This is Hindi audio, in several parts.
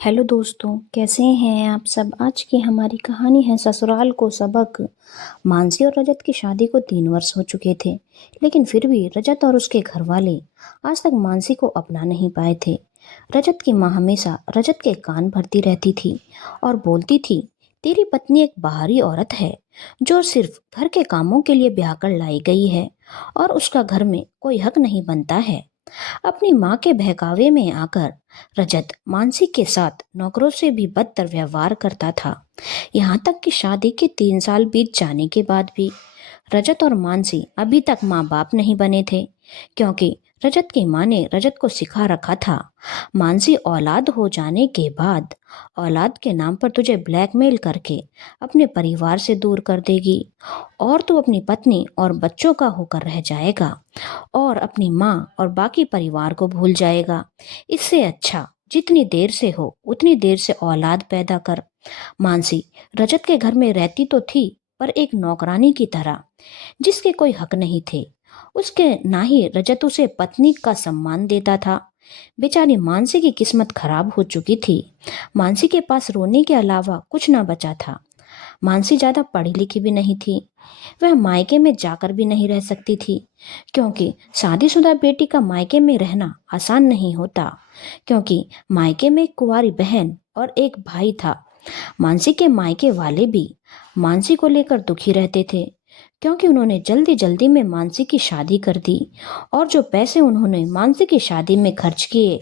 हेलो दोस्तों, कैसे हैं आप सब। आज की हमारी कहानी है ससुराल को सबक। मानसी और रजत की शादी को 3 वर्ष हो चुके थे, लेकिन फिर भी रजत और उसके घर वाले आज तक मानसी को अपना नहीं पाए थे। रजत की माँ हमेशा रजत के कान भरती रहती थी और बोलती थी, तेरी पत्नी एक बाहरी औरत है जो सिर्फ घर के कामों के लिए ब्याह कर लाई गई है और उसका घर में कोई हक नहीं बनता है। अपनी माँ के बहकावे में आकर रजत मानसी के साथ नौकरों से भी बदतर व्यवहार करता था। यहाँ तक कि शादी के 3 साल बीत जाने के बाद भी रजत और मानसी अभी तक माँ बाप नहीं बने थे, क्योंकि रजत की माँ ने रजत को सिखा रखा था, मानसी औलाद हो जाने के बाद औलाद के नाम पर तुझे ब्लैकमेल करके अपने परिवार से दूर कर देगी और तू अपनी पत्नी और बच्चों का होकर रह जाएगा और अपनी माँ और बाकी परिवार को भूल जाएगा। इससे अच्छा जितनी देर से हो उतनी देर से औलाद पैदा कर। मानसी रजत के घर में रहती तो थी, पर एक नौकरानी की तरह, जिसके कोई हक नहीं थे। उसके ना ही रजत उसे पत्नी का सम्मान देता था। बेचारी मानसी की किस्मत खराब हो चुकी थी। मानसी के पास रोने के अलावा कुछ ना बचा था। मानसी ज्यादा पढ़ी लिखी भी नहीं थी। वह मायके में जाकर भी नहीं रह सकती थी, क्योंकि शादीशुदा बेटी का मायके में रहना आसान नहीं होता, क्योंकि मायके में एक कुंवारी बहन और एक भाई था। मानसी के मायके वाले भी मानसी को लेकर दुखी रहते थे, क्योंकि उन्होंने जल्दी जल्दी में मानसी की शादी कर दी और जो पैसे उन्होंने मानसी की शादी में खर्च किए,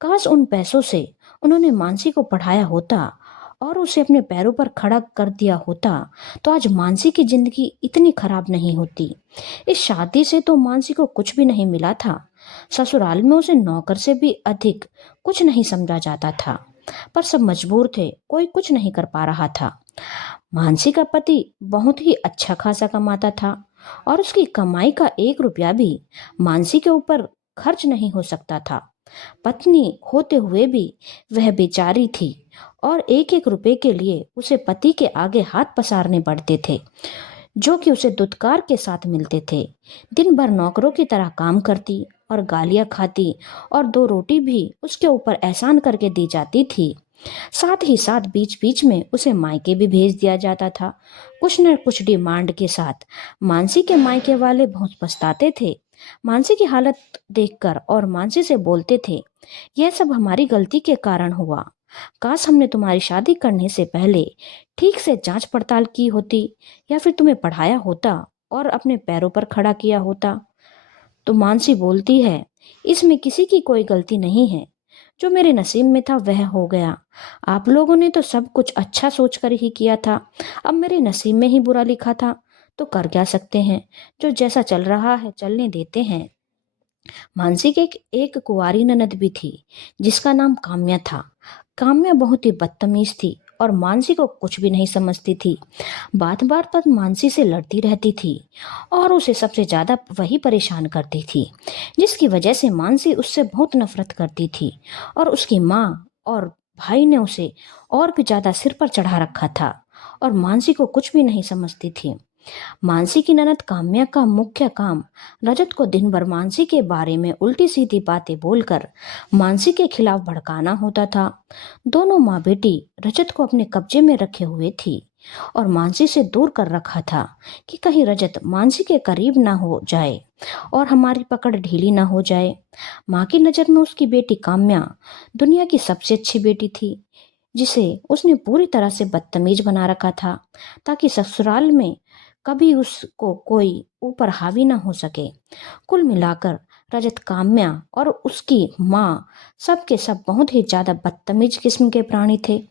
काश उन पैसों से उन्होंने मानसी को पढ़ाया होता और उसे अपने पैरों पर खड़ा कर दिया होता, तो आज मानसी की जिंदगी इतनी खराब नहीं होती। इस शादी से तो मानसी को कुछ भी नहीं मिला था। ससुराल में उसे नौकर से भी अधिक कुछ नहीं समझा जाता था, पर सब मजबूर थे, कोई कुछ नहीं कर पा रहा था। मानसी का पति बहुत ही अच्छा खासा कमाता था और उसकी कमाई का 1 रुपया भी मानसी के ऊपर खर्च नहीं हो सकता था। पत्नी होते हुए भी वह बेचारी थी और एक एक रुपए के लिए उसे पति के आगे हाथ पसारने पड़ते थे, जो कि उसे दुत्कार के साथ मिलते थे। दिन भर नौकरों की तरह काम करती और गालियां खाती और 2 रोटी भी उसके ऊपर एहसान करके दी जाती थी। साथ ही साथ बीच बीच में उसे मायके भी भेज दिया जाता था, कुछ न कुछ डिमांड के साथ। मानसी के मायके वाले बहुत पछताते थे मानसी की हालत देखकर और मानसी से बोलते थे, यह सब हमारी गलती के कारण हुआ। काश हमने तुम्हारी शादी करने से पहले ठीक से जांच पड़ताल की होती, या फिर तुम्हें पढ़ाया होता और अपने पैरों पर खड़ा किया होता। तो मानसी बोलती है, इसमें किसी की कोई गलती नहीं है। जो मेरे नसीब में था वह हो गया। आप लोगों ने तो सब कुछ अच्छा सोच कर ही किया था। अब मेरे नसीब में ही बुरा लिखा था, तो कर क्या सकते हैं। जो जैसा चल रहा है चलने देते हैं। मानसी की एक कुंवारी ननद भी थी, जिसका नाम काम्या था। काम्या बहुत ही बदतमीज थी और मानसी को कुछ भी नहीं समझती थी। बात बात पर मानसी से लड़ती रहती थी और उसे सबसे ज्यादा वही परेशान करती थी, जिसकी वजह से मानसी उससे बहुत नफरत करती थी और उसकी माँ और भाई ने उसे और भी ज्यादा सिर पर चढ़ा रखा था और मानसी को कुछ भी नहीं समझती थी। मानसी की ननद काम्या का मुख्य काम रजत को दिन भर मानसी के बारे में उल्टी सीधी बातें बोलकर मानसी के खिलाफ भड़काना होता था। दोनों माँ बेटी रजत को अपने कब्जे में रखे हुए थी और मानसी से दूर कर रखा था, कि कहीं रजत मानसी के करीब ना हो जाए और हमारी पकड़ ढीली ना हो जाए। माँ की नजर में उसकी बेटी काम्या दुनिया की सबसे अच्छी बेटी थी, जिसे उसने पूरी तरह से बदतमीज बना रखा था, ताकि ससुराल में कभी उसको कोई ऊपर हावी ना हो सके। कुल मिलाकर रजत, काम्या और उसकी माँ सब के सब बहुत ही ज्यादा बदतमीज किस्म के प्राणी थे।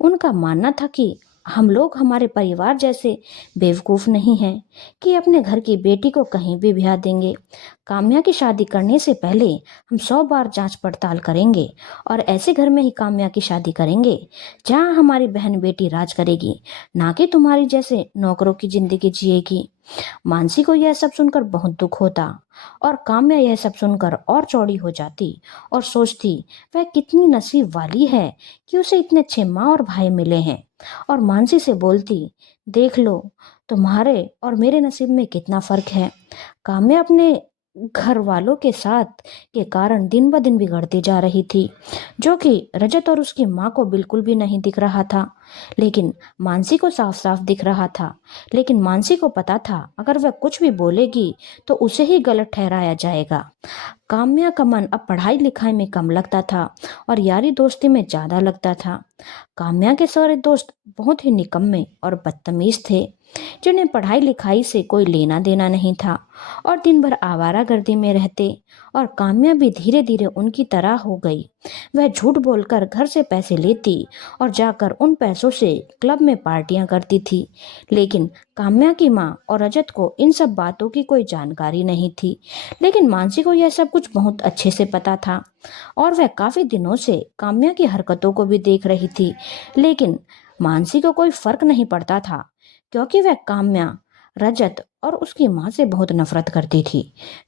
उनका मानना था कि हम लोग हमारे परिवार जैसे बेवकूफ नहीं हैं कि अपने घर की बेटी को कहीं भी ब्याह देंगे। काम्या की शादी करने से पहले हम 100 बार जांच पड़ताल करेंगे और ऐसे घर में ही काम्या की शादी करेंगे जहां हमारी बहन बेटी राज करेगी, ना कि तुम्हारी जैसे नौकरों की जिंदगी जिएगी। मानसी को यह सब सुनकर बहुत दुख होता और काम्या यह सब सुनकर और चौड़ी हो जाती और सोचती, वह कितनी नसीब वाली है कि उसे इतने अच्छे माँ और भाई मिले हैं। और मानसी से बोलती, देख लो तुम्हारे और मेरे नसीब में कितना फर्क है। काम्या अपने घर वालों के साथ के कारण दिन ब दिन बिगड़ती जा रही थी, जो कि रजत और उसकी माँ को बिल्कुल भी नहीं दिख रहा था। लेकिन मानसी को साफ साफ दिख रहा था। लेकिन मानसी को पता था अगर वह कुछ भी बोलेगी तो उसे ही गलत ठहराया जाएगा। काम्या का मन अब पढ़ाई लिखाई में कम लगता था और यारी दोस्ती में ज्यादा लगता था। काम्या के सारे दोस्त बहुत ही निकम्मे और बदतमीज थे, जिन्हें पढ़ाई लिखाई से कोई लेना देना नहीं था और दिन भर आवारागर्दी में रहते। और काम्या भी धीरे धीरे उनकी तरह हो गई। वह झूठ बोलकर घर से पैसे लेती और जाकर उन पैसों से क्लब में पार्टियां करती थी। लेकिन काम्या की माँ और रजत को इन सब बातों की कोई जानकारी नहीं थी। लेकिन मानसी को यह सब कुछ बहुत अच्छे से पता था और वह काफी दिनों से काम्या की हरकतों को भी देख रही थी। लेकिन मानसी को कोई फर्क नहीं पड़ता था, क्योंकि वह काम्या, रजत और उसकी माँ से बहुत नफरत करती थी,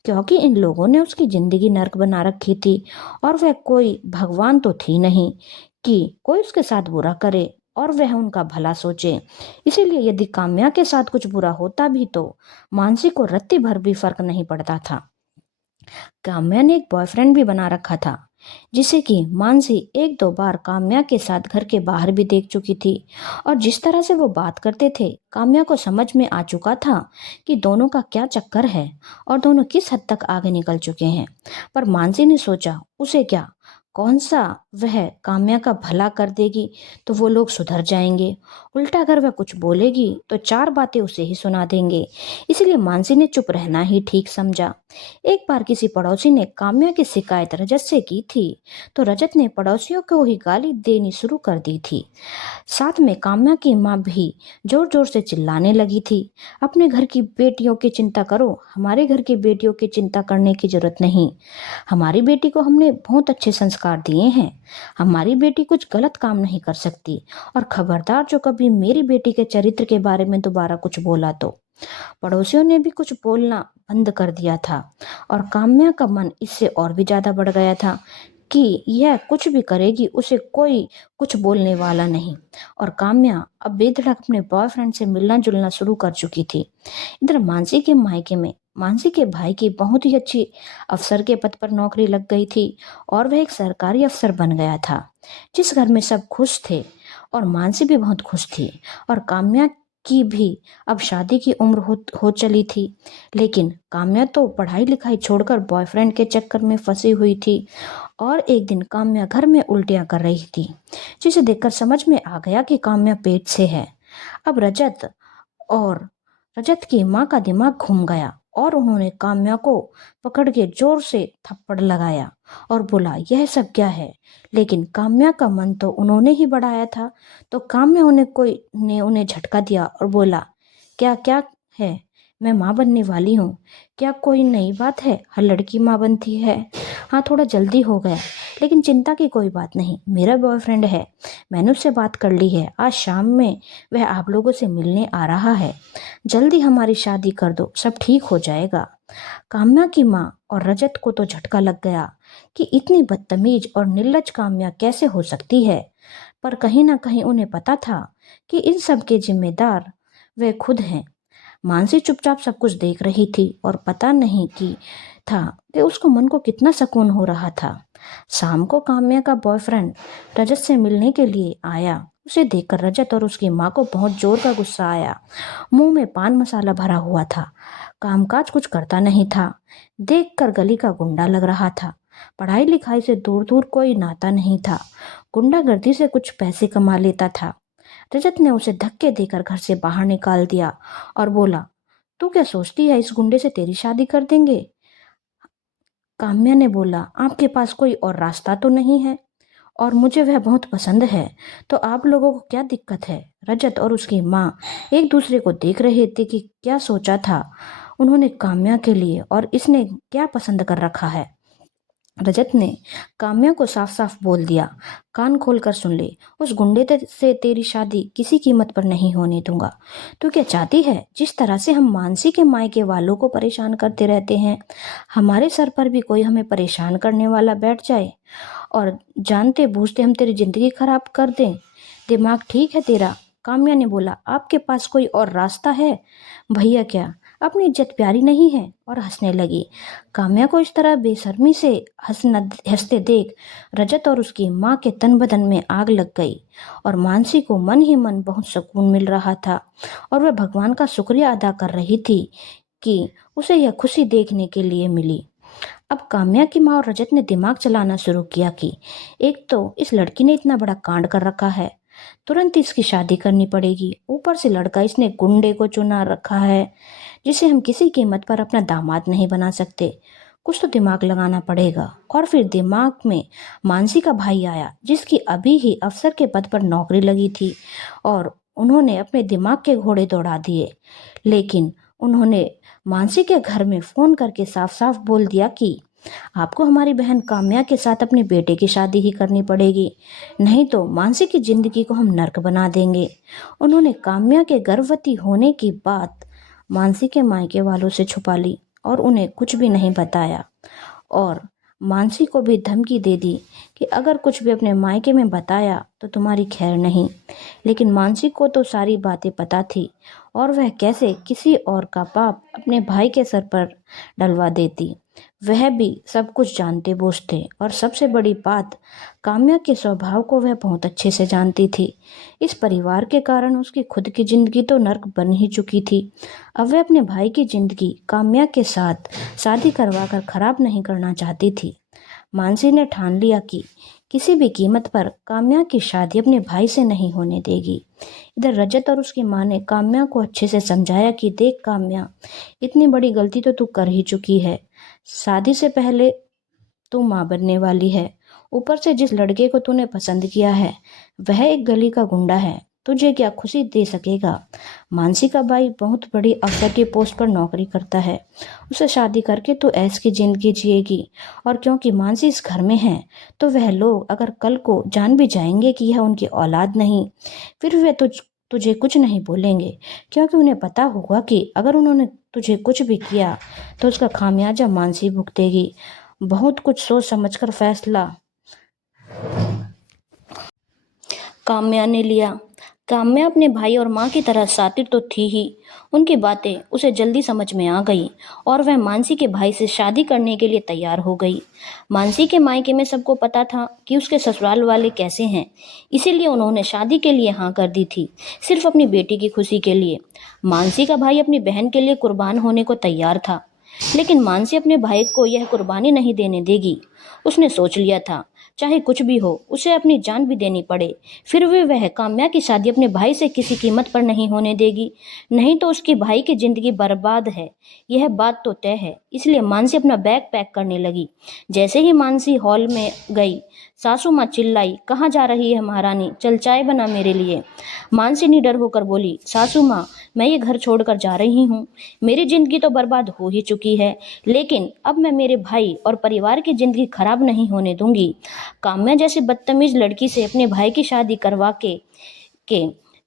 क्योंकि इन लोगों ने उसकी जिंदगी नर्क बना रखी थी। और वह कोई भगवान तो थी नहीं कि कोई उसके साथ बुरा करे और वह उनका भला सोचे। इसीलिए यदि काम्या के साथ कुछ बुरा होता भी तो मानसी को रत्ती भर भी फर्क नहीं पड़ता था। काम्या ने एक बॉयफ्रेंड भी बना रखा था, जिसे कि मानसी एक दो बार काम्या के साथ घर के बाहर भी देख चुकी थी। और जिस तरह से वो बात करते थे, काम्या को समझ में आ चुका था कि दोनों का क्या चक्कर है और दोनों किस हद तक आगे निकल चुके हैं। पर मानसी ने सोचा, उसे क्या, कौन सा वह काम्या का भला कर देगी तो वो लोग सुधर जाएंगे। उल्टा अगर वह कुछ बोलेगी तो चार बातें उसे ही सुना देंगे। इसलिए मानसी ने चुप रहना ही ठीक समझा। एक बार किसी पड़ोसी ने काम्या की शिकायत रजत से की थी, तो रजत ने पड़ोसियों को ही गाली देनी शुरू कर दी थी। साथ में काम्या की माँ भी जोर जोर से चिल्लाने लगी थी, अपने घर की बेटियों की चिंता करो, हमारे घर की बेटियों की चिंता करने की जरूरत नहीं। हमारी बेटी को हमने बहुत अच्छे संस्कार दिए हैं, हमारी बेटी कुछ गलत काम नहीं कर सकती। और खबरदार जो कभी मेरी बेटी के चरित्र के बारे में दोबारा कुछ बोला तो। पड़ोसियों ने भी कुछ बोलना बंद कर दिया था और काम्या का मन इससे और भी ज्यादा बढ़ गया था कि यह कुछ भी करेगी उसे कोई कुछ बोलने वाला नहीं। और काम्या अब बेधड़क अपने बॉयफ्रेंड से मिलना जुलना शुरू कर चुकी थी। इधर मानसी के मायके में मानसी के भाई की बहुत ही अच्छी अफसर के पद पर नौकरी लग गई थी और वह एक सरकारी अफसर बन गया था, जिस घर में सब खुश थे। और मानसी भी बहुत खुश थी और काम्या की भी अब शादी की उम्र हो चली थी। लेकिन काम्या तो पढ़ाई लिखाई छोड़कर बॉयफ्रेंड के चक्कर में फंसी हुई थी। और एक दिन काम्या घर में उल्टियां कर रही थी, जिसे देखकर समझ में आ गया कि काम्या पेट से है। अब और रजत की माँ का दिमाग घूम गया और उन्होंने काम्या को पकड़ के जोर से थप्पड़ लगाया और बोला, यह सब क्या है। लेकिन काम्या का मन तो उन्होंने ही बढ़ाया था, तो काम्या ने उन्हें झटका दिया और बोला, क्या क्या है, मैं माँ बनने वाली हूँ, क्या कोई नई बात है, हर लड़की माँ बनती है। हाँ, थोड़ा जल्दी हो गया, लेकिन चिंता की कोई बात नहीं, मेरा बॉयफ्रेंड है, मैंने उससे बात कर ली है, आज शाम में वह आप लोगों से मिलने आ रहा है, जल्दी हमारी शादी कर दो, सब ठीक हो जाएगा। काम्या की माँ और रजत को तो झटका लग गया कि इतनी बदतमीज और निर्लज काम्या कैसे हो सकती है। पर कहीं ना कहीं उन्हें पता था कि इन सब के जिम्मेदार वे खुद हैं। मानसी चुपचाप सब कुछ देख रही थी और पता नहीं कि उसको मन को कितना सुकून हो रहा था। शाम को काम्या का बॉयफ्रेंड रजत से मिलने के लिए आया। उसे देखकर रजत और उसकी माँ को बहुत जोर का गुस्सा आया। मुंह में पान मसाला भरा हुआ था, कामकाज कुछ करता नहीं था, देखकर गली का गुंडा लग रहा था, पढ़ाई लिखाई से दूर दूर कोई नाता नहीं था, गुंडागर्दी से कुछ पैसे कमा लेता था। रजत ने उसे धक्के देकर घर से बाहर निकाल दिया और बोला, तू क्या सोचती है इस गुंडे से तेरी शादी कर देंगे। काम्या ने बोला, आपके पास कोई और रास्ता तो नहीं है और मुझे वह बहुत पसंद है, तो आप लोगों को क्या दिक्कत है। रजत और उसकी माँ एक दूसरे को देख रहे थे कि क्या सोचा था उन्होंने काम्या के लिए और इसने क्या पसंद कर रखा है। रजत ने काम्या को साफ साफ बोल दिया, कान खोलकर सुन ले, उस से तेरी शादी किसी कीमत पर नहीं होने दूंगा। तू क्या चाहती है, जिस तरह से हम मानसी के मायके वालों को परेशान करते रहते हैं, हमारे सर पर भी कोई हमें परेशान करने वाला बैठ जाए और जानते बूझते हम तेरी जिंदगी खराब कर दें। दिमाग ठीक है तेरा। काम्या ने बोला, आपके पास कोई और रास्ता है भैया क्या, अपनी इज्जत प्यारी नहीं है, और हंसने लगी। काम्या को इस तरह बेशर्मी से हंसते देख रजत और उसकी माँ के तन बदन में आग लग गई, और मानसी को मन ही मन बहुत सुकून मिल रहा था, और वह भगवान का शुक्रिया अदा कर रही थी कि उसे यह खुशी देखने के लिए मिली। अब काम्या की माँ और रजत ने दिमाग चलाना शुरू किया कि एक तो इस लड़की ने इतना बड़ा कांड कर रखा है, तुरंत इसकी शादी करनी पड़ेगी। ऊपर से लड़का इसने गुंडे को चुना रखा है, जिसे हम किसी कीमत पर अपना दामाद नहीं बना सकते। कुछ तो दिमाग लगाना पड़ेगा। और फिर दिमाग में मानसी का भाई आया, जिसकी अभी ही अफसर के पद पर नौकरी लगी थी, और उन्होंने अपने दिमाग के घोड़े दौड़ा दिए। लेकिन उन्होंने मानसी के घर में फोन करके साफ साफ बोल दिया कि आपको हमारी बहन काम्या के साथ अपने बेटे की शादी ही करनी पड़ेगी, नहीं तो मानसी की जिंदगी को हम नर्क बना देंगे। उन्होंने काम्या के गर्भवती होने की बात मानसी के मायके वालों से छुपा ली और उन्हें कुछ भी नहीं बताया, और मानसी को भी धमकी दे दी कि अगर कुछ भी अपने मायके में बताया तो तुम्हारी खैर नहीं। लेकिन मानसी को तो सारी बातें पता थी, और वह कैसे किसी और का पाप अपने भाई के सर पर डलवा देती, वह भी सब कुछ जानते बूझते। और सबसे बड़ी बात, काम्या के स्वभाव को वह बहुत अच्छे से जानती थी। इस परिवार के कारण उसकी खुद की जिंदगी तो नर्क बन ही चुकी थी। अब वह अपने भाई की जिंदगी काम्या के साथ शादी करवा कर खराब नहीं करना चाहती थी। मानसी ने ठान लिया कि किसी भी कीमत पर काम्या की शादी अपने भाई से नहीं होने देगी। इधर रजत और उसकी माँ ने काम्या को अच्छे से समझाया कि देख काम्या, इतनी बड़ी गलती तो तू कर ही चुकी है। शादी से पहले तू माँ बनने वाली है, ऊपर से जिस लड़के को तूने पसंद किया है वह एक गली का गुंडा है, तुझे क्या खुशी दे सकेगा। मानसी का भाई बहुत बड़ी अफसर की पोस्ट पर नौकरी करता है, उसे शादी करके तू ऐश की जिंदगी जिएगी। और क्योंकि मानसी इस घर में है, तो वह लोग अगर कल को जान भी जाएंगे कि यह उनकी औलाद नहीं, फिर वे तुझे कुछ नहीं बोलेंगे, क्योंकि उन्हें पता होगा कि अगर उन्होंने तुझे कुछ भी किया तो उसका खामियाजा मानसी भुगतेगी। बहुत कुछ सोच समझकर फैसला काम्या ने लिया। काम्या अपने भाई और माँ की तरह शातिर तो थी ही, उनकी बातें उसे जल्दी समझ में आ गई, और वह मानसी के भाई से शादी करने के लिए तैयार हो गई। मानसी के मायके में सबको पता था कि उसके ससुराल वाले कैसे हैं, इसीलिए उन्होंने शादी के लिए हाँ कर दी थी, सिर्फ अपनी बेटी की खुशी के लिए। मानसी का भाई अपनी बहन के लिए कुर्बान होने को तैयार था, लेकिन मानसी अपने भाई को यह कुर्बानी नहीं देने देगी। उसने सोच लिया था, चाहे कुछ भी हो, उसे अपनी जान भी देनी पड़े, फिर भी वह काम्या की शादी अपने भाई से किसी कीमत पर नहीं होने देगी, नहीं तो उसकी भाई की जिंदगी बर्बाद है, यह बात तो तय है। इसलिए मानसी अपना बैग पैक करने लगी। जैसे ही मानसी हॉल में गई, सासू माँ चिल्लाई, कहाँ जा रही है महारानी, चल चाय बना मेरे लिए। मानसी निडर होकर बोली, सासू माँ, मैं ये घर छोड़कर जा रही हूँ, मेरी जिंदगी तो बर्बाद हो ही चुकी है, लेकिन अब मैं मेरे भाई और परिवार की जिंदगी खराब नहीं होने दूंगी। काम्या जैसी बदतमीज लड़की से अपने भाई की शादी करवा के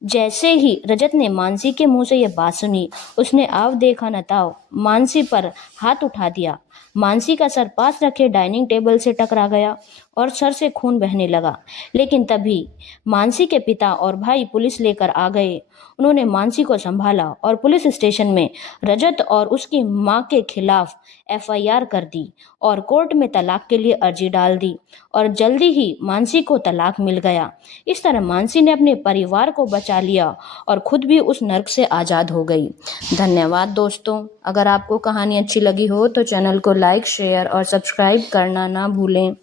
जैसे ही रजत ने मानसी के मुंह से यह बात सुनी, उसने आव देखा न ताव मानसी पर हाथ उठा दिया। मानसी का सर पास रखे डाइनिंग टेबल से टकरा गया और सर से खून बहने लगा। लेकिन तभी मानसी के पिता और भाई पुलिस लेकर आ गए। उन्होंने मानसी को संभाला और पुलिस स्टेशन में रजत और उसकी मां के खिलाफ एफआईआर कर दी और कोर्ट में तलाक के लिए अर्जी डाल दी, और जल्दी ही मानसी को तलाक मिल गया। इस तरह मानसी ने अपने परिवार को बचा लिया और खुद भी उस नर्क से आज़ाद हो गई। धन्यवाद दोस्तों। अगर आपको कहानी अच्छी लगी हो तो चैनल को लाइक, शेयर और सब्सक्राइब करना ना भूलें।